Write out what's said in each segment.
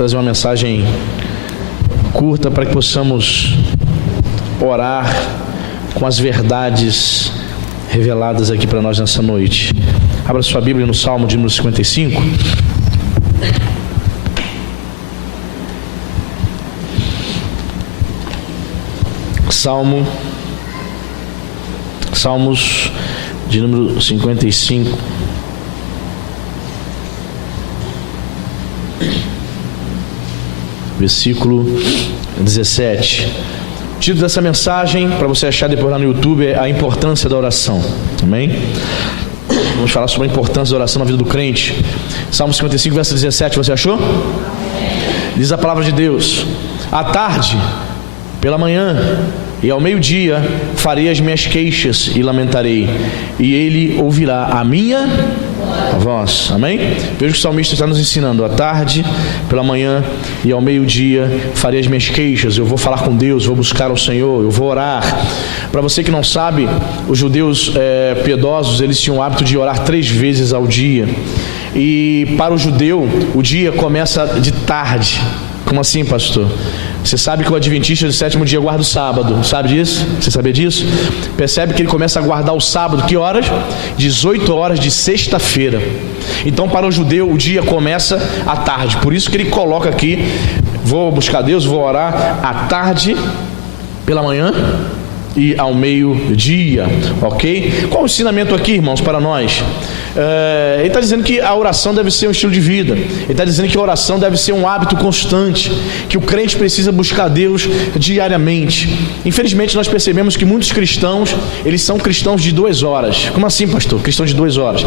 trazer uma mensagem curta para que possamos orar com as verdades reveladas aqui para nós nessa noite. Abra sua Bíblia no Salmo de número 55. Salmos de número 55. Versículo 17. O título dessa mensagem, para você achar depois lá no YouTube, é a importância da oração. Amém? Vamos falar sobre a importância da oração na vida do crente. Salmo 55, verso 17, você achou? Diz a palavra de Deus: à tarde, pela manhã e ao meio-dia farei as minhas queixas e lamentarei, e ele ouvirá a minha voz. Amém? Veja que o salmista está nos ensinando: à tarde, pela manhã e ao meio-dia farei as minhas queixas. Eu vou falar com Deus, vou buscar ao Senhor, eu vou orar. Para você que não sabe, os judeus piedosos, eles tinham o hábito de orar 3 vezes ao dia. E para o judeu, o dia começa de tarde. Como assim, pastor? Você sabe que o adventista do 7º dia guarda o sábado, sabe disso? Você sabia disso? Percebe que ele começa a guardar o sábado, que horas? 18 horas de sexta-feira. Então para o judeu o dia começa à tarde. Por isso que ele coloca aqui: vou buscar Deus, vou orar à tarde, pela manhã e ao meio-dia. Ok? Qual o ensinamento aqui, irmãos, para nós? Ele está dizendo que a oração deve ser um estilo de vida. Ele está dizendo que a oração deve ser um hábito constante, que o crente precisa buscar Deus diariamente. Infelizmente nós percebemos que muitos cristãos, eles são cristãos de 2 horas. Como assim, pastor? Cristão de 2 horas?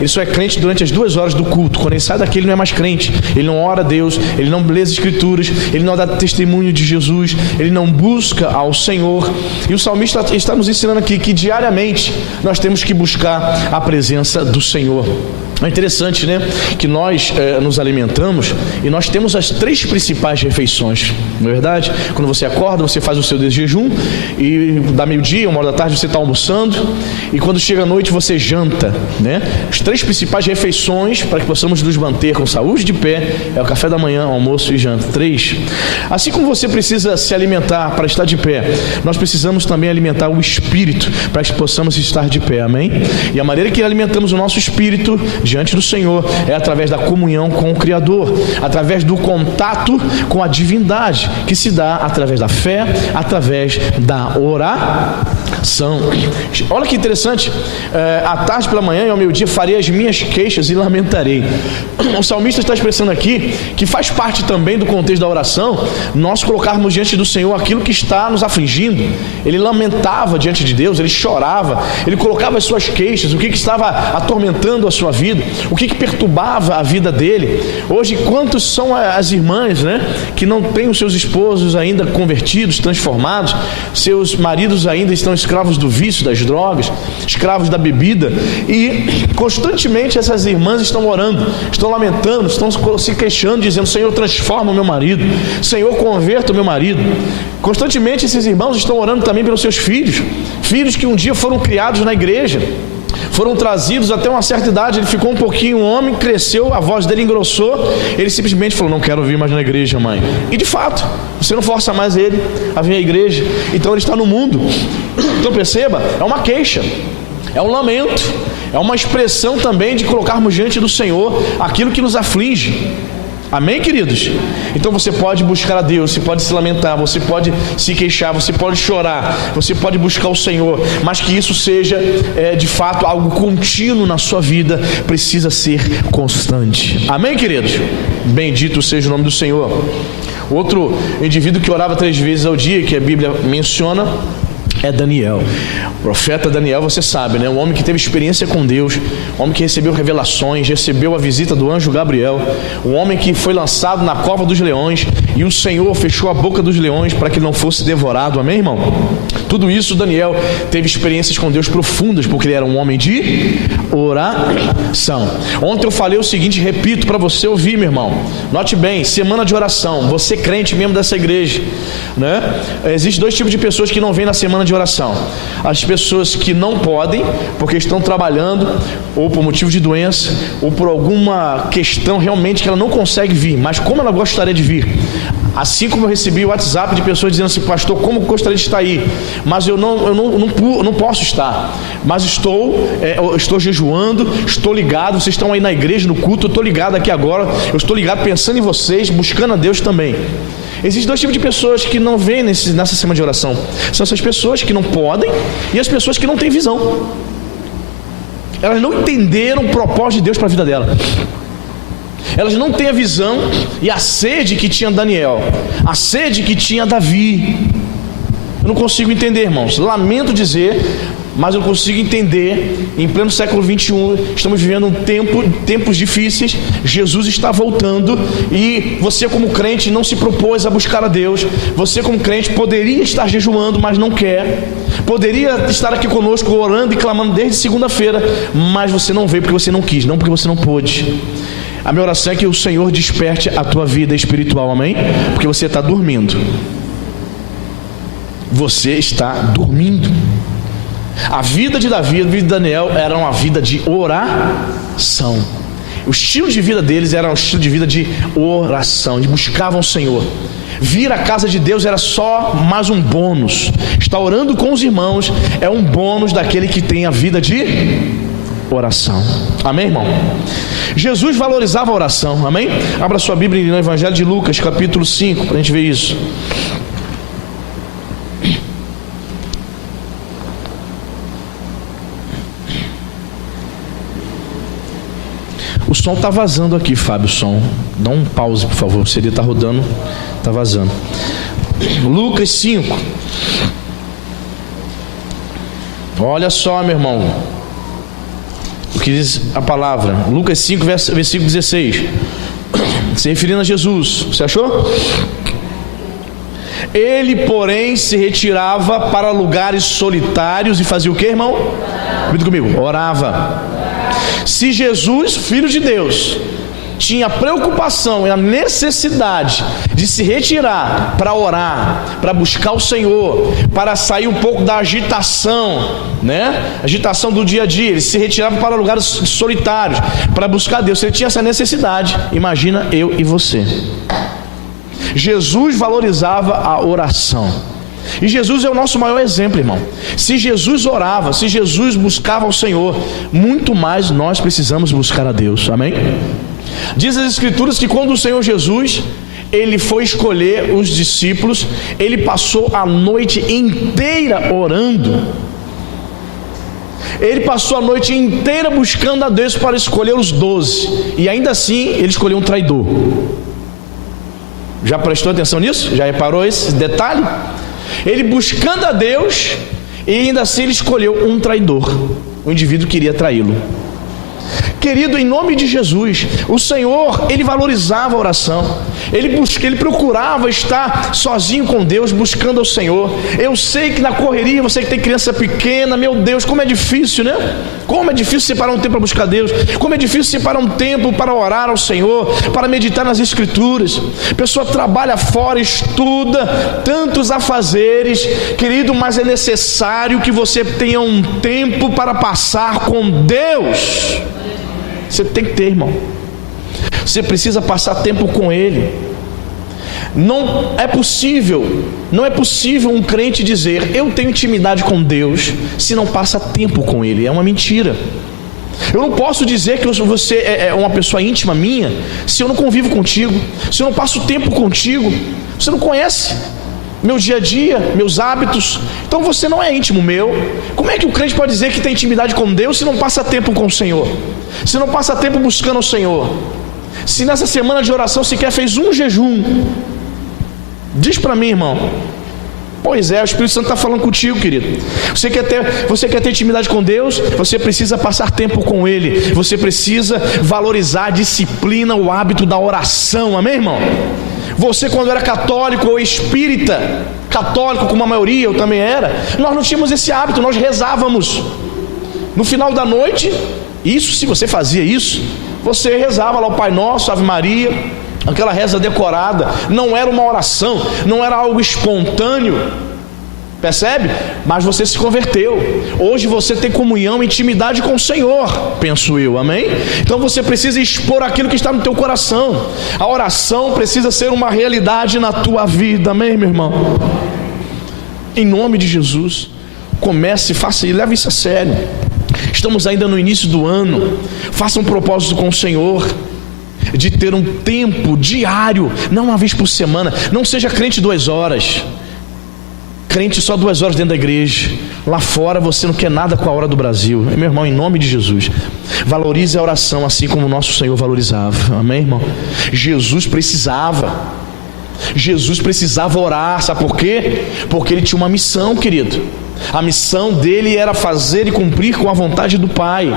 Ele só é crente durante as 2 horas do culto. Quando ele sai daqui, ele não é mais crente. Ele não ora a Deus, ele não lê as escrituras, ele não dá testemunho de Jesus, ele não busca ao Senhor. E o salmista está nos ensinando aqui que diariamente nós temos que buscar a presença do Senhor. É interessante, né? Que nós nos alimentamos e nós temos as 3 principais refeições, não é verdade? Quando você acorda, você faz o seu jejum, e da meio-dia, 1 hora da tarde, você está almoçando, e quando chega a noite, você janta, né? As 3 principais refeições para que possamos nos manter com saúde de pé é o café da manhã, almoço e janta. 3. Assim como você precisa se alimentar para estar de pé, nós precisamos também alimentar o espírito para que possamos estar de pé, amém? E a maneira que alimentamos o nosso espírito diante do Senhor é através da comunhão com o Criador, através do contato com a divindade, que se dá através da fé, através da oração. Olha que interessante: à tarde, pela manhã e ao meio-dia farei as minhas queixas e lamentarei. O salmista está expressando aqui que faz parte também do contexto da oração nós colocarmos diante do Senhor aquilo que está nos afligindo. Ele lamentava diante de Deus, ele chorava, ele colocava as suas queixas, o que estava atormentando a sua vida, o que perturbava a vida dele. Hoje, quantos são as irmãs, né, que não têm os seus esposos ainda convertidos, transformados, seus maridos ainda estão escravos do vício, das drogas, escravos da bebida, e constantemente essas irmãs estão orando, estão lamentando, estão se queixando, dizendo: Senhor, transforma o meu marido, Senhor, converta o meu marido. Constantemente esses irmãos estão orando também pelos seus filhos, filhos que um dia foram criados na igreja, foram trazidos até uma certa idade, ele ficou um pouquinho homem, cresceu, a voz dele engrossou, ele simplesmente falou: não quero vir mais na igreja, mãe. E de fato, você não força mais ele a vir à igreja, então ele está no mundo. Então perceba, é uma queixa, é um lamento, é uma expressão também de colocarmos diante do Senhor aquilo que nos aflige. Amém, queridos? Então você pode buscar a Deus, você pode se lamentar, você pode se queixar, você pode chorar, você pode buscar o Senhor, mas que isso seja de fato algo contínuo na sua vida, precisa ser constante. Amém, queridos? Bendito seja o nome do Senhor. Outro indivíduo que orava 3 vezes ao dia, que a Bíblia menciona, é Daniel. O profeta Daniel, você sabe, né? Um homem que teve experiência com Deus, um homem que recebeu revelações, recebeu a visita do anjo Gabriel, um homem que foi lançado na cova dos leões e o Senhor fechou a boca dos leões para que ele não fosse devorado. Amém, irmão? Tudo isso, Daniel teve experiências com Deus profundas, porque ele era um homem de oração. Ontem eu falei o seguinte, repito para você ouvir, meu irmão. Note bem, semana de oração. Você crente, membro dessa igreja, né? Existem 2 tipos de pessoas que não vêm na semana de oração? As pessoas que não podem, porque estão trabalhando, ou por motivo de doença, ou por alguma questão realmente que ela não consegue vir, mas como ela gostaria de vir. Assim como eu recebi o WhatsApp de pessoas dizendo assim: pastor, como eu gostaria de estar aí, mas eu não posso estar, mas estou jejuando, estou ligado, vocês estão aí na igreja, no culto, eu estou ligado aqui agora, eu estou ligado pensando em vocês, buscando a Deus também. Existem dois tipos de pessoas que não vêm nessa semana de oração. São essas pessoas que não podem e as pessoas que não têm visão. Elas não entenderam o propósito de Deus para a vida dela. Elas não têm a visão e a sede que tinha Daniel, a sede que tinha Davi. Eu não consigo entender, irmãos. Lamento dizer, mas eu consigo entender. Em pleno século 21, estamos vivendo tempos difíceis. Jesus está voltando e você, como crente, não se propôs a buscar a Deus. Você, como crente, poderia estar jejuando, mas não quer. Poderia estar aqui conosco orando e clamando desde segunda-feira, mas você não veio porque você não quis, não porque você não pôde. A minha oração é que o Senhor desperte a tua vida espiritual, amém? Porque você está dormindo. Você está dormindo. A vida de Davi, a vida de Daniel era uma vida de oração. O estilo de vida deles era um estilo de vida de oração, de buscavam o Senhor. Vir à casa de Deus era só mais um bônus. Estar orando com os irmãos é um bônus daquele que tem a vida de oração. Amém, irmão? Jesus valorizava a oração, amém? Abra sua Bíblia no Evangelho de Lucas, capítulo 5, para a gente ver isso. O som está vazando aqui, Fábio, o som. Dá um pause, por favor, o CD está rodando, está vazando. Lucas 5. Olha só, meu irmão, o que diz a palavra. Lucas 5, versículo 16. Se referindo a Jesus. Você achou? Ele, porém, se retirava para lugares solitários e fazia o que, irmão? Repita comigo. Orava. Se Jesus, filho de Deus, tinha preocupação e a necessidade de se retirar para orar, para buscar o Senhor, para sair um pouco da agitação, né? Agitação do dia a dia, ele se retirava para lugares solitários para buscar Deus. Se ele tinha essa necessidade, imagina eu e você. Jesus valorizava a oração. E Jesus é o nosso maior exemplo, irmão. Se Jesus orava, se Jesus buscava o Senhor, muito mais nós precisamos buscar a Deus, amém? Diz as Escrituras que quando o Senhor Jesus, ele foi escolher os discípulos, ele passou a noite inteira orando. Ele passou a noite inteira buscando a Deus para escolher os 12. E ainda assim, ele escolheu um traidor. Já prestou atenção nisso? Já reparou esse detalhe? Ele buscando a Deus, e ainda assim ele escolheu um traidor. O indivíduo queria traí-lo. Querido, em nome de Jesus, o Senhor, ele valorizava a oração. Ele procurava estar sozinho com Deus, buscando ao Senhor. Eu sei que na correria, você que tem criança pequena, meu Deus, como é difícil, né? Como é difícil separar um tempo para buscar Deus. Como é difícil separar um tempo para orar ao Senhor, para meditar nas Escrituras. A pessoa trabalha fora, estuda, tantos afazeres, querido, mas é necessário que você tenha um tempo para passar com Deus. Você tem que ter, irmão. Você precisa passar tempo com Ele. Não é possível um crente dizer eu tenho intimidade com Deus se não passa tempo com Ele. É uma mentira. Eu não posso dizer que você é uma pessoa íntima minha se eu não convivo contigo, se eu não passo tempo contigo. Você não conhece meu dia a dia, meus hábitos, então você não é íntimo meu. Como é que o crente pode dizer que tem intimidade com Deus se não passa tempo com o Senhor? Se não passa tempo buscando o Senhor? Se nessa semana de oração sequer fez um jejum? Diz para mim, irmão. Pois é, o Espírito Santo está falando contigo, querido. Você quer ter intimidade com Deus? Você precisa passar tempo com Ele. Você precisa valorizar a disciplina, o hábito da oração, amém, irmão? Você, quando era católico ou espírita, católico como a maioria, eu também era, nós não tínhamos esse hábito, nós rezávamos no final da noite. Isso, se você fazia isso, você rezava lá o Pai Nosso, Ave Maria, aquela reza decorada. Não era uma oração, não era algo espontâneo. percebe? Mas você se converteu. Hoje você tem comunhão, intimidade com o Senhor, penso eu, amém? Então você precisa expor aquilo que está no teu coração. A oração precisa ser uma realidade na tua vida, amém, meu irmão? Em nome de Jesus, comece, faça e leve isso a sério. Estamos ainda no início do ano. Faça um propósito com o Senhor de ter um tempo diário, não uma vez por semana. Não seja crente 2 horas, crente só 2 horas dentro da igreja. Lá fora você não quer nada com a hora do Brasil. Meu irmão, em nome de Jesus, valorize a oração assim como o nosso Senhor valorizava, amém, irmão? Jesus precisava orar, sabe por quê? Porque ele tinha uma missão, querido. A missão dele era fazer e cumprir com a vontade do Pai.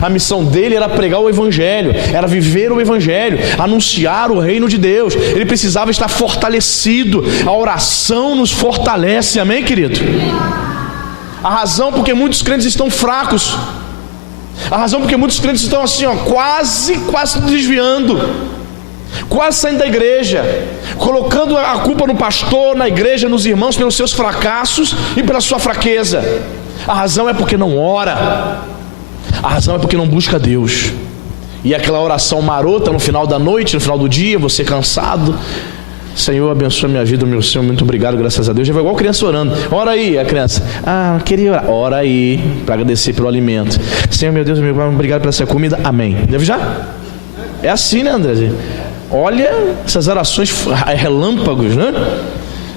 A missão dele era pregar o Evangelho, era viver o Evangelho, anunciar o reino de Deus. Ele precisava estar fortalecido. A oração nos fortalece, amém, querido? A razão porque muitos crentes estão fracos, a razão porque muitos crentes estão assim, ó, quase desviando, quase saindo da igreja, colocando a culpa no pastor, na igreja, nos irmãos, pelos seus fracassos e pela sua fraqueza. A razão é porque não ora, a razão é porque não busca Deus. E aquela oração marota no final da noite, no final do dia, você cansado: Senhor, abençoa minha vida, meu Senhor, muito obrigado, graças a Deus. Já vai igual criança orando. Ora aí, a criança: queria orar. Ora aí, para agradecer pelo alimento. Senhor, meu Deus, meu Pai, obrigado por essa comida, amém. Deve já? É assim, né, André? Olha essas orações relâmpagos, né?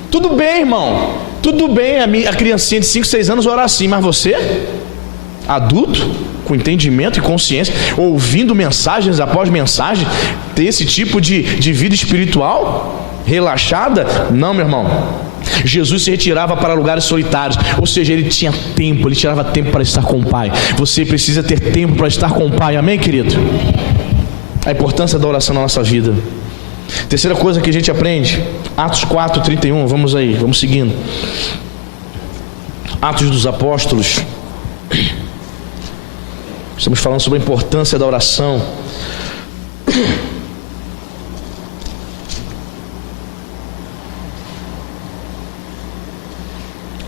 Tudo bem, irmão, tudo bem a criancinha de 5, 6 anos orar assim, mas você, adulto, com entendimento e consciência, ouvindo mensagens após mensagens, ter esse tipo de vida espiritual relaxada? Não, meu irmão. Jesus se retirava para lugares solitários, ou seja, ele tinha tempo, ele tirava tempo para estar com o Pai. Você precisa ter tempo para estar com o Pai, amém, querido? A importância da oração na nossa vida. Terceira coisa que a gente aprende, Atos 4:31, vamos aí, vamos seguindo. Atos dos Apóstolos. Estamos falando sobre a importância da oração.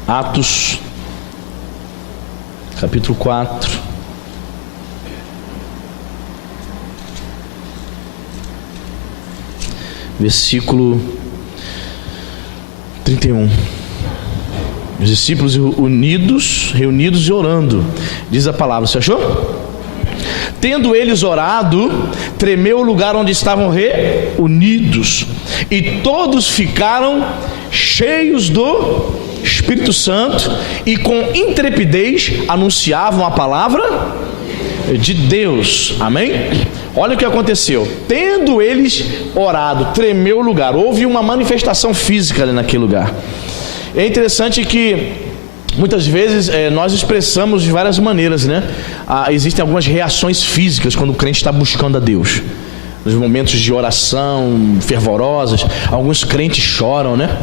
Atos, capítulo 4. Versículo 31. Os discípulos reunidos e orando, diz a palavra, você achou? Tendo eles orado, tremeu o lugar onde estavam reunidos, e todos ficaram cheios do Espírito Santo, e com intrepidez anunciavam a palavra de Deus, amém? Olha o que aconteceu. Tendo eles orado, tremeu o lugar. Houve uma manifestação física ali naquele lugar. É interessante que muitas vezes nós expressamos de várias maneiras, né? Existem algumas reações físicas quando o crente está buscando a Deus. Nos momentos de oração fervorosas, alguns crentes choram, né?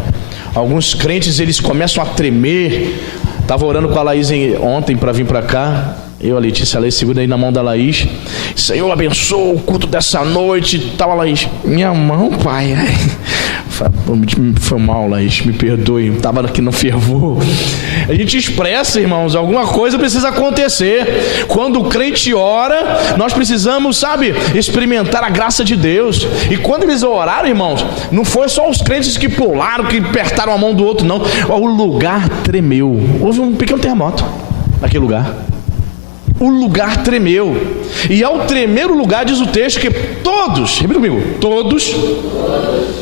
Alguns crentes, eles começam a tremer. Estava orando com a Laís ontem para vir para cá. Eu, a Letícia, a Laís, segura aí na mão da Laís. Senhor, abençoa o culto dessa noite. Tava, Laís, minha mão, pai. Foi mal, Laís, me perdoe. Estava aqui no fervor. A gente expressa, irmãos, alguma coisa precisa acontecer. Quando o crente ora, nós precisamos, sabe, experimentar a graça de Deus. E quando eles oraram, irmãos, não foi só os crentes que pularam, que apertaram a mão do outro, não. O lugar tremeu. Houve um pequeno terremoto naquele lugar. O lugar tremeu. E ao tremer o lugar, diz o texto que todos, repita comigo, todos,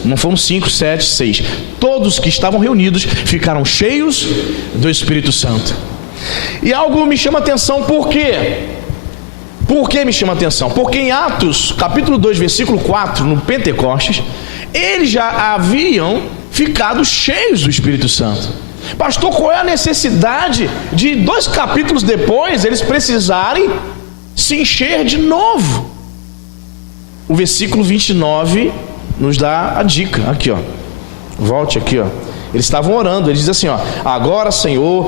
não foram 5, 7, 6, todos que estavam reunidos ficaram cheios do Espírito Santo. E algo me chama a atenção, por quê? Por que me chama a atenção? Porque em Atos, capítulo 2, versículo 4, no Pentecostes, eles já haviam ficado cheios do Espírito Santo. Pastor, qual é a necessidade de 2 capítulos depois eles precisarem se encher de novo? O versículo 29 nos dá a dica. Aqui, ó. Volte aqui, ó. Eles estavam orando. Ele diz assim, ó: agora, Senhor,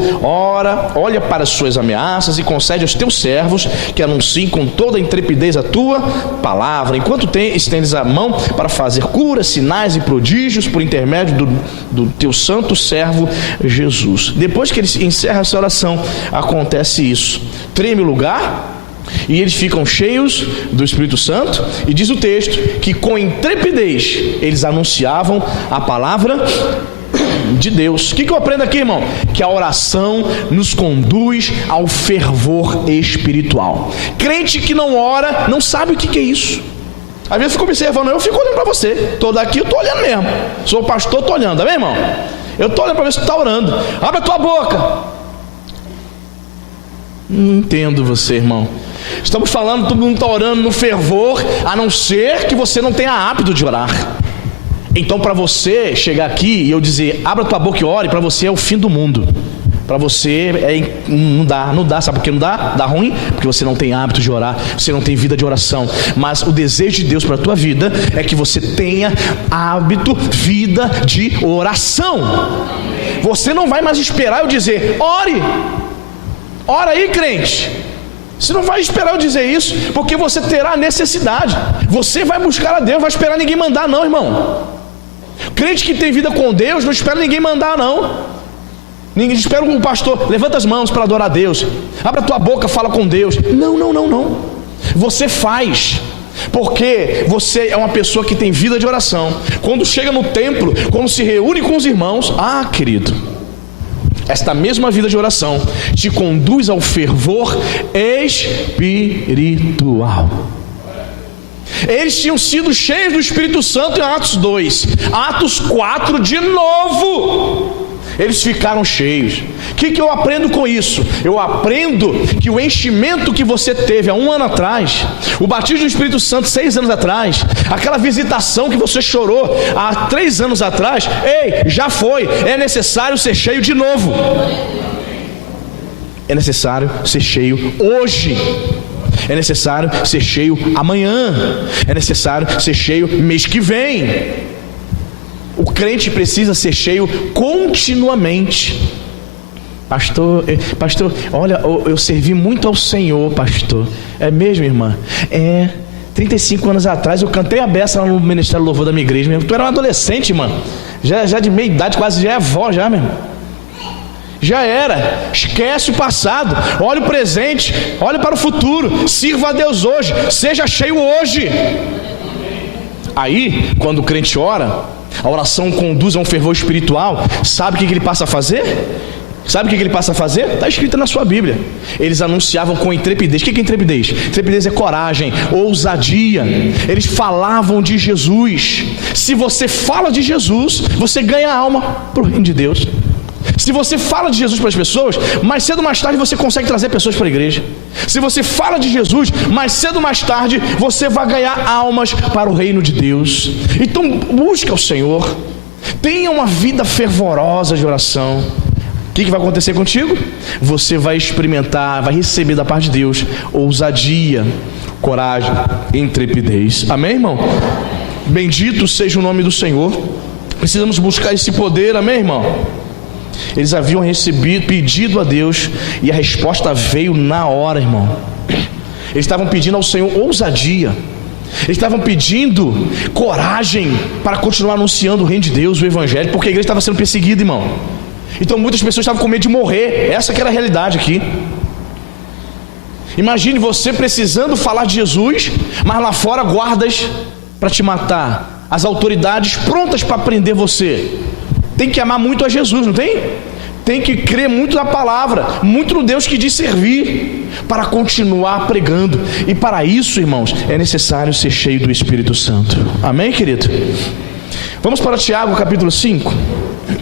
olha para as suas ameaças e concede aos teus servos que anunciem com toda a intrepidez a tua palavra, enquanto estendes a mão para fazer curas, sinais e prodígios por intermédio do teu santo servo Jesus. Depois que ele encerra essa oração, acontece isso: treme o lugar e eles ficam cheios do Espírito Santo, e diz o texto que com intrepidez eles anunciavam a palavra de Deus. O que eu aprendo aqui, irmão? Que a oração nos conduz ao fervor espiritual. Crente que não ora não sabe o que é isso. Às vezes eu fico observando, eu fico olhando para você. Tô daqui, eu tô olhando mesmo. Sou pastor, tô olhando, amém, irmão? Eu tô olhando para ver se tu tá orando. Abre a tua boca. Não entendo você, irmão. Estamos falando, todo mundo está orando no fervor, a não ser que você não tenha hábito de orar. Então, para você chegar aqui e eu dizer, abra tua boca e ore, para você é o fim do mundo. Para você não dá, sabe por que não dá? Dá ruim? Porque você não tem hábito de orar, você não tem vida de oração. Mas o desejo de Deus para a tua vida é que você tenha hábito, vida de oração. Você não vai mais esperar eu dizer, ore. Ora aí, crente. Você não vai esperar eu dizer isso, porque você terá necessidade. Você vai buscar a Deus, vai esperar ninguém mandar não, irmão. Crente que tem vida com Deus não espera ninguém mandar não. Ninguém espera o pastor, levanta as mãos para adorar a Deus, abre a tua boca, fala com Deus. Não. Você faz, porque você é uma pessoa que tem vida de oração. Quando chega no templo, quando se reúne com os irmãos, querido, esta mesma vida de oração te conduz ao fervor espiritual. Eles tinham sido cheios do Espírito Santo em Atos 2. Atos 4, de novo, eles ficaram cheios. O que eu aprendo com isso? Eu aprendo que o enchimento que você teve há 1 ano atrás, o batismo do Espírito Santo 6 anos atrás, aquela visitação que você chorou há 3 anos atrás, já foi. É necessário ser cheio de novo. É necessário ser cheio hoje. É necessário ser cheio amanhã. É necessário ser cheio mês que vem. O crente precisa ser cheio continuamente. Pastor, olha, eu servi muito ao Senhor, pastor. É mesmo, irmã? 35 anos atrás eu cantei a beça lá no Ministério Louvor da minha igreja mesmo. Tu era um adolescente, irmã. Já de meia idade, quase já é avó já, meu irmão. Já era. Esquece o passado, olha o presente, olha para o futuro. Sirva a Deus hoje, seja cheio hoje. Aí, quando o crente ora, a oração conduz a um fervor espiritual. Sabe o que ele passa a fazer? Está escrito na sua Bíblia. Eles anunciavam com intrepidez. O que é intrepidez? Intrepidez é coragem, ousadia. Eles falavam de Jesus. Se você fala de Jesus, você ganha alma para o reino de Deus. Se você fala de Jesus para as pessoas, mais cedo ou mais tarde você consegue trazer pessoas para a igreja. Se você fala de Jesus, mais cedo ou mais tarde você vai ganhar almas para o reino de Deus. Então busca o Senhor, tenha uma vida fervorosa de oração. O que vai acontecer contigo? Você vai experimentar, vai receber da parte de Deus ousadia, coragem, intrepidez. Amém, irmão? Bendito seja o nome do Senhor. Precisamos buscar esse poder, amém, irmão? Eles haviam pedido a Deus e a resposta veio na hora, irmão. Eles estavam pedindo ao Senhor ousadia. Eles estavam pedindo coragem para continuar anunciando o reino de Deus, o evangelho, porque a igreja estava sendo perseguida, irmão. Então muitas pessoas estavam com medo de morrer. Essa que era a realidade aqui. Imagine você precisando falar de Jesus, mas lá fora guardas para te matar, as autoridades prontas para prender você. Tem que amar muito a Jesus, não tem? Tem que crer muito na palavra, muito no Deus que diz servir, para continuar pregando. E para isso, irmãos, é necessário ser cheio do Espírito Santo. Amém, querido? Vamos para Tiago, capítulo 5.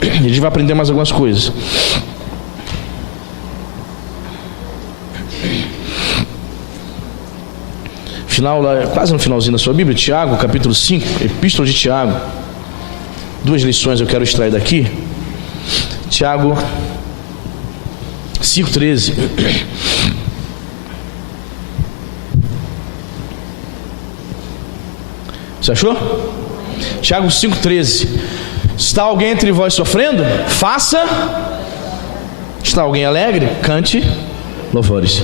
A gente vai aprender mais algumas coisas. Quase no finalzinho da sua Bíblia, Tiago, capítulo 5, Epístola de Tiago. 2 lições eu quero extrair daqui. Tiago 5,13. Você achou? Tiago 5,13. Está alguém entre vós sofrendo? Faça. Está alguém alegre? Cante louvores.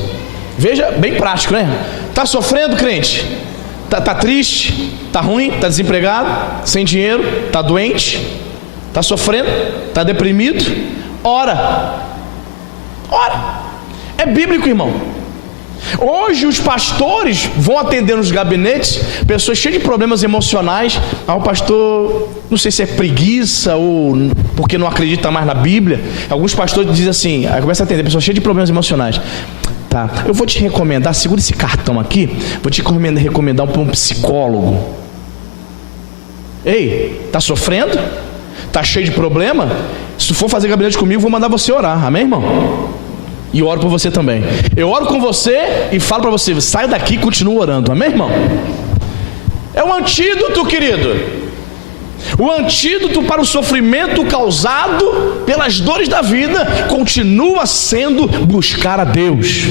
Veja, bem prático, né? Está sofrendo, crente? Tá triste? Tá ruim? Tá desempregado? Sem dinheiro? Tá doente? Tá sofrendo? Tá deprimido? Ora. É bíblico, irmão. Hoje os pastores vão atender nos gabinetes pessoas cheias de problemas emocionais. O pastor, não sei se é preguiça ou porque não acredita mais na Bíblia. Alguns pastores dizem assim, aí começa a atender pessoas cheias de problemas emocionais. Tá, eu vou te recomendar, segura esse cartão aqui, vou te recomendar para um psicólogo. Ei, tá sofrendo? Tá cheio de problema? Se tu for fazer gabinete comigo, vou mandar você orar, amém, irmão? E eu oro por você também. Eu oro com você e falo para você, sai daqui e continua orando, amém, irmão? É um antídoto, querido. O antídoto para o sofrimento causado pelas dores da vida continua sendo buscar a Deus.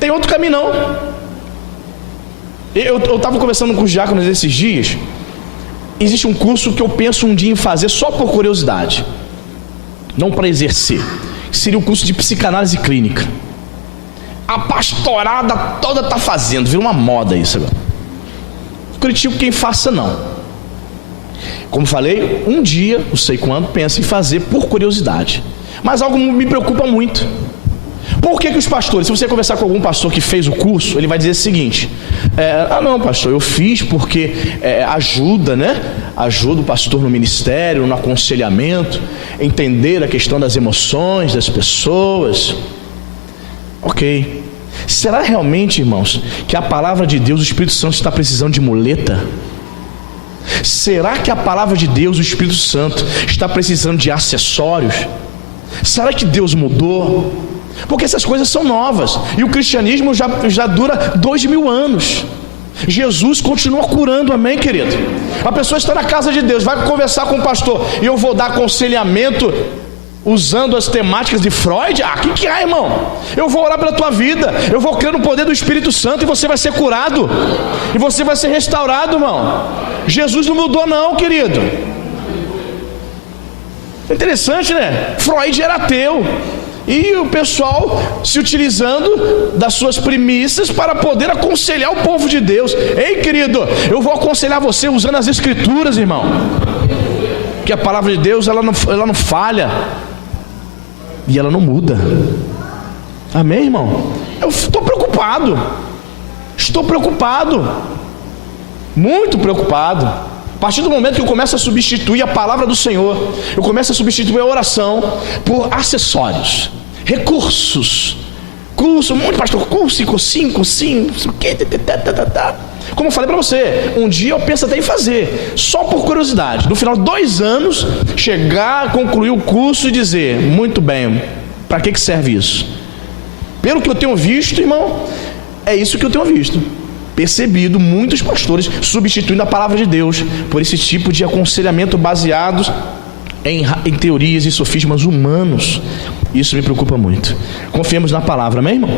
Tem outro caminho não. Eu estava conversando com os diáconos esses dias. Existe um curso que eu penso um dia em fazer só por curiosidade, não para exercer. Seria o curso de psicanálise clínica. A pastorada toda está fazendo, vira uma moda isso agora. Não critico quem faça não. Como falei, um dia, não sei quando, penso em fazer por curiosidade. Mas algo me preocupa muito. Por que os pastores, se você conversar com algum pastor que fez o curso, ele vai dizer o seguinte: não, pastor, eu fiz porque ajuda, né? Ajuda o pastor no ministério, no aconselhamento, entender a questão das emoções das pessoas. Ok. Será realmente, irmãos, que a palavra de Deus, o Espírito Santo, está precisando de muleta? Será que a palavra de Deus, o Espírito Santo, está precisando de acessórios? Será que Deus mudou? Porque essas coisas são novas. E o cristianismo já dura 2000 anos. Jesus continua curando, amém, querido? A pessoa está na casa de Deus, vai conversar com o pastor, e eu vou dar aconselhamento usando as temáticas de Freud? Que é, irmão? Eu vou orar pela tua vida, eu vou crer no poder do Espírito Santo, e você vai ser curado, e você vai ser restaurado, irmão. Jesus não mudou não, querido. Interessante, né? Freud era ateu, e o pessoal se utilizando das suas premissas para poder aconselhar o povo de Deus. Ei, querido, eu vou aconselhar você usando as escrituras, irmão, que a palavra de Deus ela não falha e ela não muda. Amém, irmão? Eu estou preocupado, muito preocupado. A partir do momento que eu começo a substituir a palavra do Senhor, eu começo a substituir a oração por acessórios, recursos, curso, muito pastor, curso, 5, como eu falei para você, um dia eu penso até em fazer, só por curiosidade, no final de 2 anos, chegar, concluir o curso e dizer, muito bem, para que serve isso? Pelo que eu tenho visto, irmão, é isso que eu tenho visto, percebido muitos pastores substituindo a palavra de Deus por esse tipo de aconselhamento baseados em teorias e sofismas humanos. Isso me preocupa muito. Confiemos na palavra, amém, irmão?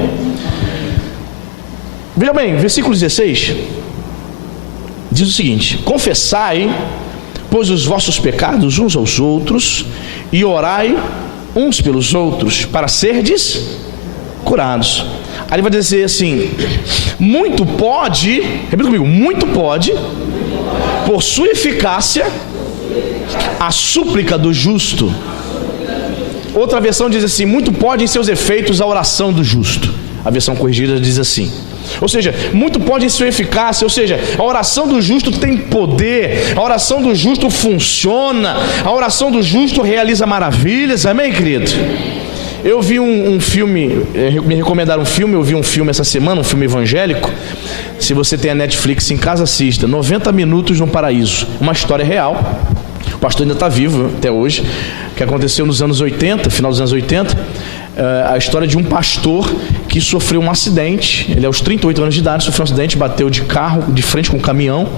Veja bem, versículo 16 diz o seguinte: confessai, pois, os vossos pecados uns aos outros e orai uns pelos outros para serdes curados. Aí ele vai dizer assim: muito pode, repita comigo, muito pode, por sua eficácia, a súplica do justo. Outra versão diz assim: muito pode em seus efeitos a oração do justo. A versão corrigida diz assim, ou seja, muito pode em sua eficácia, ou seja, a oração do justo tem poder, a oração do justo funciona, a oração do justo realiza maravilhas, amém, querido? Eu vi um filme, me recomendaram um filme, eu vi um filme essa semana, um filme evangélico. Se você tem a Netflix em casa, assista, 90 Minutos no Paraíso, uma história real. O pastor ainda está vivo até hoje, que aconteceu nos anos 80, final dos anos 80, a história de um pastor que sofreu um acidente. Ele aos 38 anos de idade sofreu um acidente, bateu de carro, de frente com um caminhão,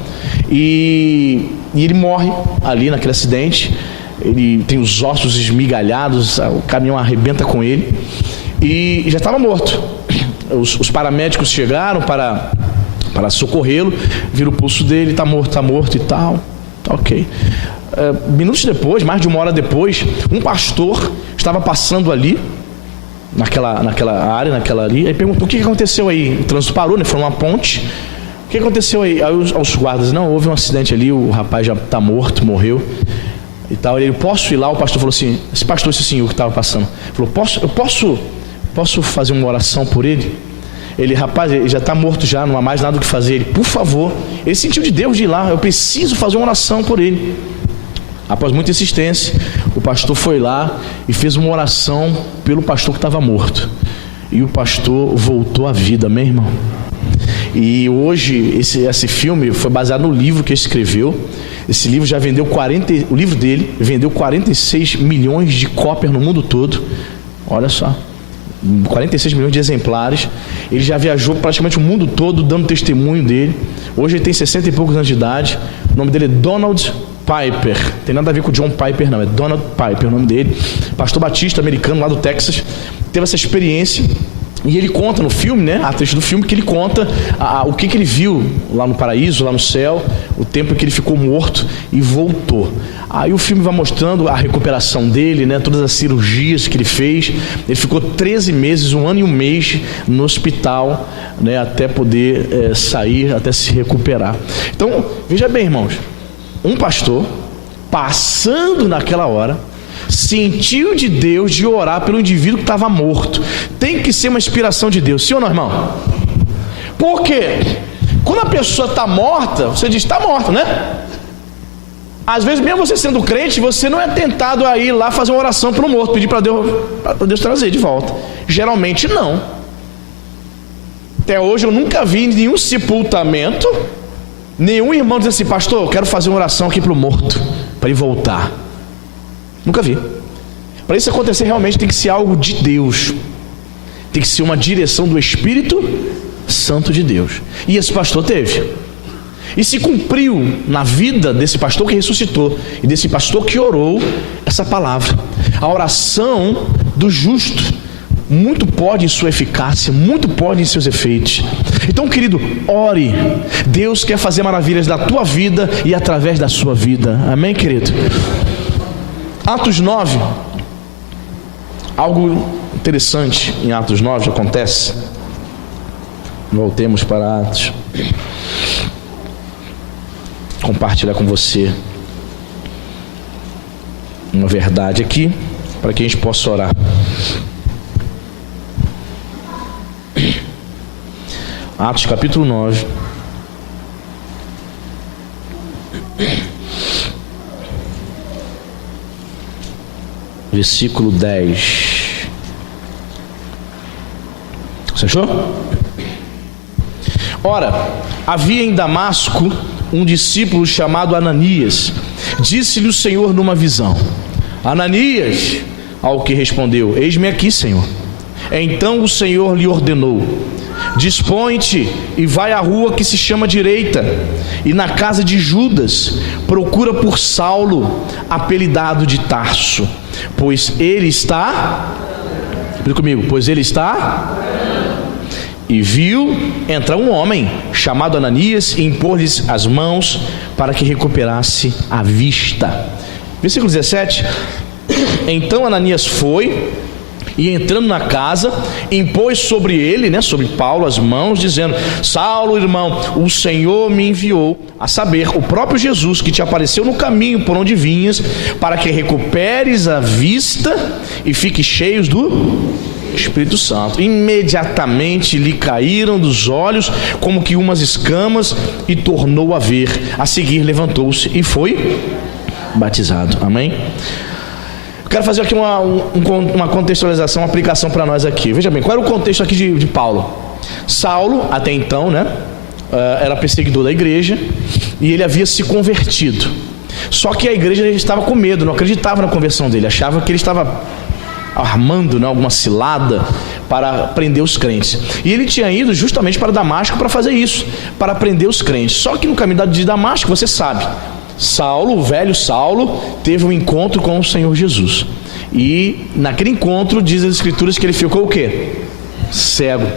e ele morre ali naquele acidente. Ele tem os ossos esmigalhados, o caminhão arrebenta com ele, e já estava morto. Os paramédicos chegaram para socorrê-lo, viram o pulso dele, está morto e tal, tá ok. minutos depois, mais de uma hora depois, um pastor estava passando ali, naquela área, aí perguntou: o que aconteceu aí? O trânsito parou, né? Foi uma ponte. O que aconteceu aí? Aí os guardas: não, houve um acidente ali, o rapaz já está morto, morreu e tal. Ele: posso ir lá? O pastor falou assim, esse senhor que estava passando, falou: eu posso fazer uma oração por ele? Ele: rapaz, ele já está morto já, não há mais nada o que fazer. Ele: por favor. Ele sentiu de Deus de ir lá: eu preciso fazer uma oração por ele. Após muita insistência, o pastor foi lá e fez uma oração pelo pastor que estava morto. E o pastor voltou à vida, meu irmão. E hoje esse filme foi baseado no livro que ele escreveu. Esse livro já vendeu o livro dele vendeu 46 milhões de cópias no mundo todo. Olha só, 46 milhões de exemplares. Ele já viajou praticamente o mundo todo dando testemunho dele. Hoje ele tem 60 e poucos anos de idade. O nome dele é Donald Piper. Tem nada a ver com John Piper, não. É Donald Piper o nome dele. Pastor batista americano lá do Texas. Teve essa experiência. E ele conta no filme, né? A trecho do filme, que ele conta o que ele viu lá no paraíso, lá no céu, o tempo em que ele ficou morto e voltou. Aí o filme vai mostrando a recuperação dele, né? Todas as cirurgias que ele fez. Ele ficou 13 meses, 1 ano e 1 mês no hospital, né? Até poder sair, até se recuperar. Então, veja bem, irmãos, um pastor passando naquela hora sentiu de Deus de orar pelo indivíduo que estava morto. Tem que ser uma inspiração de Deus, sim ou não, irmão? Por quê? Quando a pessoa está morta, você diz: está morta, né? Às vezes, mesmo você sendo crente, você não é tentado a ir lá fazer uma oração para o morto, pedir para Deus trazer de volta. Geralmente não. Até hoje eu nunca vi em nenhum sepultamento nenhum irmão dizer assim: pastor, eu quero fazer uma oração aqui para o morto, para ele voltar. Nunca vi. Para isso acontecer, realmente tem que ser algo de Deus. Tem que ser uma direção do Espírito Santo de Deus. E esse pastor teve. E se cumpriu na vida desse pastor que ressuscitou e desse pastor que orou essa palavra. A oração do justo muito pode em sua eficácia, muito pode em seus efeitos. Então, querido, ore. Deus quer fazer maravilhas da tua vida e através da sua vida. Amém, querido? Atos 9, algo interessante em Atos 9 acontece. Voltemos para Atos. Compartilhar com você uma verdade aqui, para que a gente possa orar. Atos capítulo 9. Versículo 10. Você achou? Ora, havia em Damasco um discípulo chamado Ananias. Disse-lhe o Senhor numa visão: Ananias. Ao que respondeu: eis-me aqui, Senhor. Então o Senhor lhe ordenou: dispõe-te e vai à rua que se chama Direita, e na casa de Judas procura por Saulo, apelidado de Tarso, pois ele está... Repita comigo: pois ele está... E viu entrar um homem chamado Ananias e impor-lhes as mãos para que recuperasse a vista. Versículo 17. Então Ananias foi e, entrando na casa, impôs sobre ele, sobre Paulo, as mãos, dizendo: Saulo, irmão, o Senhor me enviou, a saber, o próprio Jesus, que te apareceu no caminho por onde vinhas, para que recuperes a vista e fiques cheios do Espírito Santo. Imediatamente lhe caíram dos olhos como que umas escamas e tornou a ver. A seguir levantou-se e foi batizado. Amém? Quero fazer aqui uma contextualização, uma aplicação para nós aqui. Veja bem, qual era o contexto aqui de Paulo? Saulo, até então, era perseguidor da igreja e ele havia se convertido. Só que a igreja estava com medo, não acreditava na conversão dele, achava que ele estava armando alguma cilada para prender os crentes. E ele tinha ido justamente para Damasco para fazer isso, para prender os crentes. Só que no caminho de Damasco, você sabe, Saulo, o velho Saulo, teve um encontro com o Senhor Jesus. E naquele encontro, diz as Escrituras que ele ficou o quê? Cego.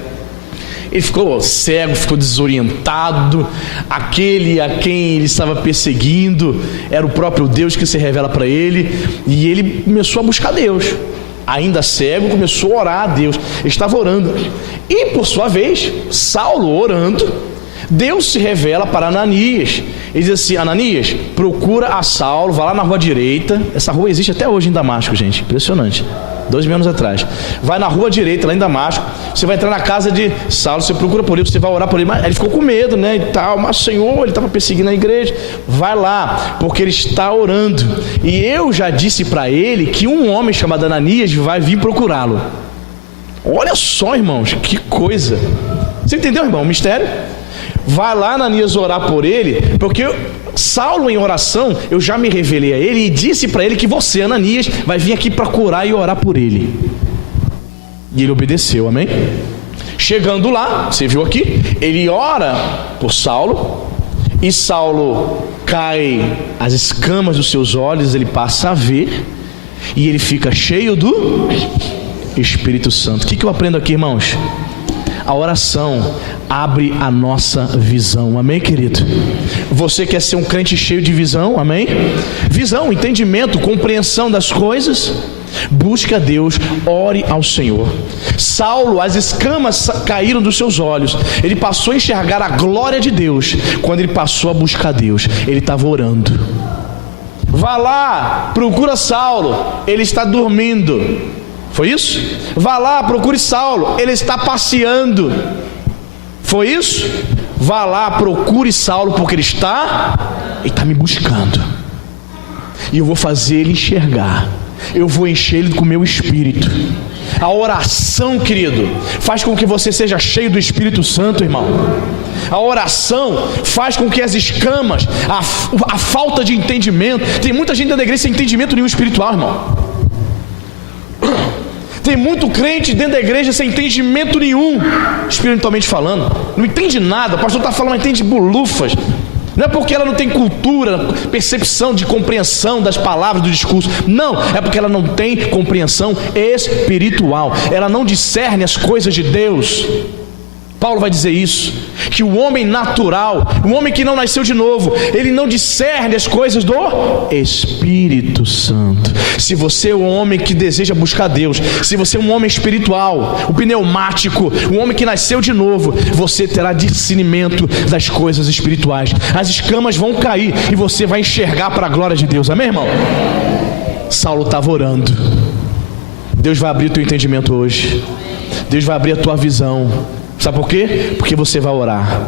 Ele ficou cego, ficou desorientado. Aquele a quem ele estava perseguindo era o próprio Deus que se revela para ele. E ele começou a buscar Deus. Ainda cego, começou a orar a Deus. Ele estava orando. E por sua vez, Saulo orando, Deus se revela para Ananias. Ele diz assim: Ananias, procura a Saulo, vai lá na rua direita. Essa rua existe até hoje em Damasco, gente, impressionante. 2.000 anos atrás. Vai na rua direita, lá em Damasco. Você vai entrar na casa de Saulo, você procura por ele, você vai orar por ele. Mas ele ficou com medo, né, e tal. Mas Senhor, ele estava perseguindo a igreja. Vai lá, porque ele está orando. E eu já disse para ele que um homem chamado Ananias vai vir procurá-lo. Olha só, irmãos, que coisa. Você entendeu, irmão, o mistério? Vai lá, Ananias, orar por ele, porque Saulo, em oração, eu já me revelei a ele e disse para ele que você, Ananias, vai vir aqui procurar e orar por ele. E ele obedeceu, amém? Chegando lá, você viu aqui, ele ora por Saulo, e Saulo cai as escamas dos seus olhos, ele passa a ver, e ele fica cheio do Espírito Santo. O que eu aprendo aqui, irmãos? A oração abre a nossa visão, amém, querido? Você quer ser um crente cheio de visão, amém? Visão, entendimento, compreensão das coisas. Busca a Deus, ore ao Senhor. Saulo, as escamas caíram dos seus olhos. Ele passou a enxergar a glória de Deus. Quando ele passou a buscar Deus, ele estava orando. Vá lá, procura Saulo, ele está dormindo. Foi isso? Vá lá, procure Saulo, ele está passeando. Foi isso? Vá lá, procure Saulo, porque ele está me buscando. E eu vou fazer ele enxergar. Eu vou encher ele com o meu espírito. A oração, querido, faz com que você seja cheio do Espírito Santo, irmão. A oração faz com que as escamas, a falta de entendimento. Tem muita gente dentro da igreja sem entendimento nenhum espiritual, irmão. Tem muito crente dentro da igreja sem entendimento nenhum, espiritualmente falando. Não entende nada, o pastor está falando, mas entende bolufas. Não é porque ela não tem cultura, percepção de compreensão das palavras, do discurso. Não, é porque ela não tem compreensão espiritual. Ela não discerne as coisas de Deus. Paulo vai dizer isso, que o homem natural, o homem que não nasceu de novo, ele não discerne as coisas do Espírito Santo. Se você é um homem que deseja buscar Deus, se você é um homem espiritual, o pneumático, um homem que nasceu de novo, você terá discernimento das coisas espirituais. As escamas vão cair e você vai enxergar para a glória de Deus, amém, irmão? Saulo estava orando. Deus vai abrir o teu entendimento hoje. Deus vai abrir a tua visão. Sabe por quê? Porque você vai orar.